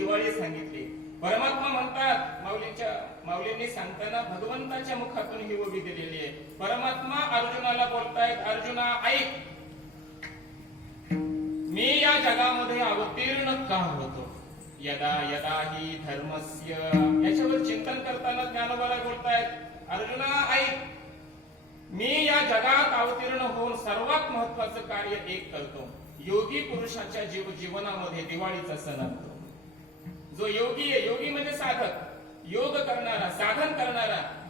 दिवाळी सांगितली. परमात्मा म्हणतात माऊलीच्या माऊलींनी सांगताना भगवंताच्या मुखातून ही ओवी दिलेली आहे. परमात्मा अर्जुनाला बोलतायत अर्जुना ऐक. मी या जगामध्ये अवतीर्ण का होतो? यदा यदा ही धर्मस्य. याच्यावर चिंतन करताना ज्ञानोबाला बोलतायत अर्जुना ऐक. मी या जगात अवतीर्ण होऊन सर्वात महत्वाचं कार्य एक करतो. योगी पुरुषाच्या जीव जीवनामध्ये दिवाळीचा सण असतो. जो योगी आहे योगी म्हणजे साधक. योग करणारा साधन करणारा.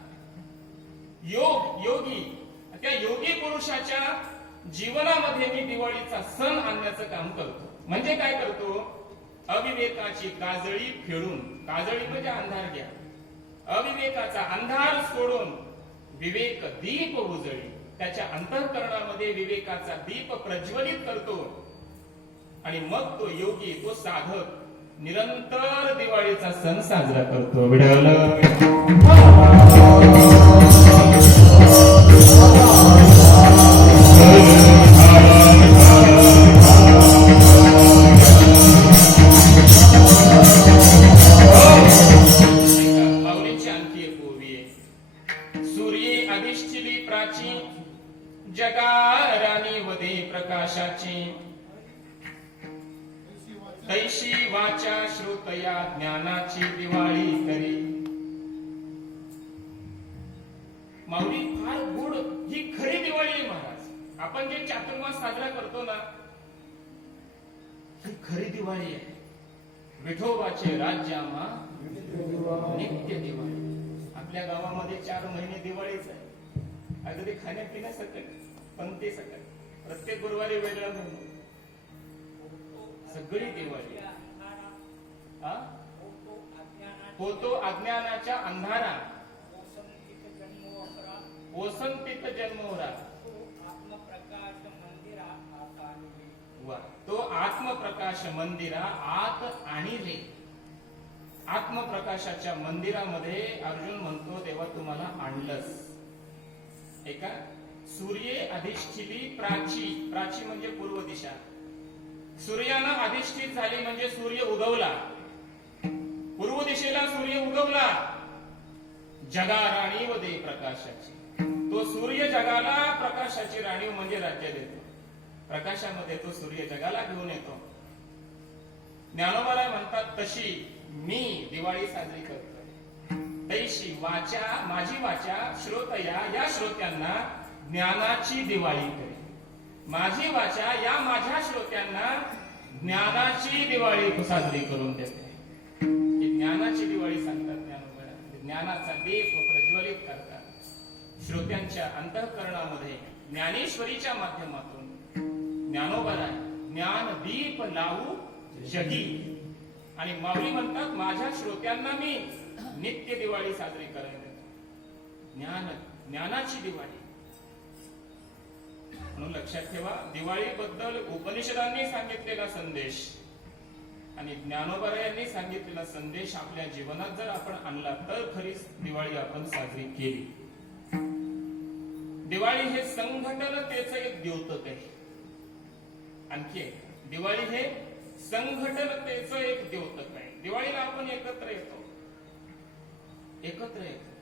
योग योगी. त्या योगी पुरुषाच्या जीवनामध्ये मी दिवाळीचा सण आणण्याचं काम करतो. म्हणजे काय करतो? अविवेकाची काजळी फेडून काजळी म्हणजे अंधार घ्या. अविवेकाचा अंधार सोडून विवेक दीप उजळी. त्याच्या अंतःकरणामध्ये विवेकाचा दीप प्रज्वलित करतो. आणि मग तो योगी तो साधक निरंतर दिवाळीचा सण साजरा करतो. प्राचीन जगा राणी वदे प्रकाशाची. तैशी वाचा श्रोतया ज्ञानाची दिवाळी करी. माऊली फार गुड ही खरी दिवाळी आहे महाराज. आपण जे चातुर्मास साजरा करतो ना ही खरी दिवाळी आहे. विठोबाचे राज्यामा नित्य दिवाळी. आपल्या गावामध्ये चार महिने दिवाळीच आहे. अगदी खाण्यापिण्यासकट पंक्ती सकट प्रत्येक गुरुवारी वेगळा म्हणून. सगळी दिवाळी? होतो अज्ञानाच्या अंधारा ओसंतीत जन्मोरा वा. तो आत्मप्रकाश मंदिरा आत आणि रे आत्मप्रकाशाच्या मंदिरामध्ये अर्जुन म्हणतो तेव्हा तुम्हाला आणलंस. एका सूर्ये अधिष्ठिली प्राची. प्राची म्हणजे पूर्व दिशा. सूर्यानं अधिष्ठित झाली म्हणजे सूर्य उगवला. पूर्व दिशेला सूर्य उगवला. जगा राणी व दे प्रकाशाची. तो सूर्य जगाला प्रकाशाची राणीव म्हणजे राज्य देतो. प्रकाशामध्ये तो सूर्य जगाला घेऊन येतो. ज्ञानोबाला म्हणतात तशी मी दिवाळी साजरी करतो तैशी वाचा माझी वाचा श्रोतया या श्रोत्यांना ज्ञानाची दिवाळी माझी वाचा या माझ्या श्रोत्यांना ज्ञानाची दिवाळी साजरी करून देते. ज्ञानाची दिवाळी सांगतात ज्ञानोबाला. ज्ञानाचा दीप प्रज्वलित करतात. श्रोत्यांच्या अंतःकरणामध्ये ज्ञानेश्वरीच्या माध्यमातून ज्ञानोबाला ज्ञान दीप लावू जगी. आणि माऊली म्हणतात माझ्या श्रोत्यांना मी नित्य दिवाळी साजरी करायला देतो. ज्ञान ज्ञानाची दिवाळी. म्हणून लक्षात ठेवा दिवाळीबद्दल उपनिषदांनी सांगितलेला संदेश आणि ज्ञानोपरायांनी सांगितलेला संदेश आपल्या जीवनात जर आपण आणला तर खरीच दिवाळी आपण साजरी केली. दिवाळी हे संघटनतेच एक द्योतक आहे. आणखी दिवाळी हे संघटनतेच एक द्योतक आहे. दिवाळीला आपण एकत्र येतो. एकत्र येतो.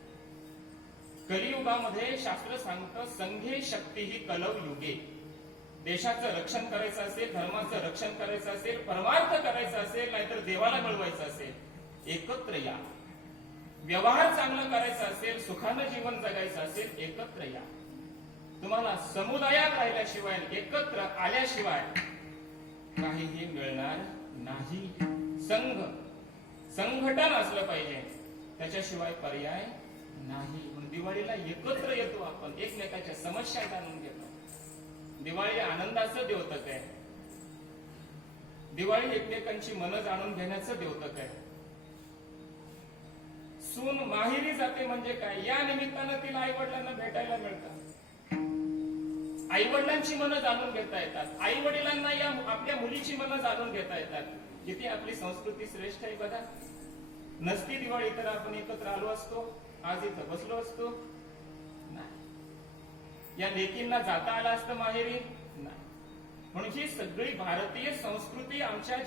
कलियुगामध्ये शास्त्र सांगतं संघे शक्ती ही कलव युगे देशाचं रक्षण करायचं असेल धर्माचं रक्षण करायचं असेल परमार्थ करायचा असेल नाहीतर देवाला मिळवायचं असेल एकत्र या. व्यवहार चांगला करायचा असेल सुखानं जीवन जगायचं असेल एकत्र या. तुम्हाला समुदायात राहिल्याशिवाय एकत्र आल्याशिवाय काहीही मिळणार नाही. संघ संघटन असलं पाहिजे. त्याच्याशिवाय पर्याय नाही. दिवाळीला एकत्र येतो आपण एकमेकाच्या समस्या जाणून घेतो. दिवाळी आनंदाचं द्योतक आहे. दिवाळी एकमेकांची मनं जाणून घेण्याचं द्योतक आहे. सून माहेरी जाते म्हणजे काय? या निमित्तानं तिला आई वडिलांना भेटायला मिळतं. आई वडिलांची मनं जाणून घेता येतात. आई वडिलांना या आपल्या मुलीची मनं जाणून घेता येतात. किती आपली संस्कृती श्रेष्ठ आहे बघा. नसती दिवाळी तर आपण एकत्र आलो असतो. आज इथं बसलो असतो. नाही. या लेकींना जाता आला असतं माहेरी? नाही. म्हणून ही सगळी भारतीय संस्कृती आमच्या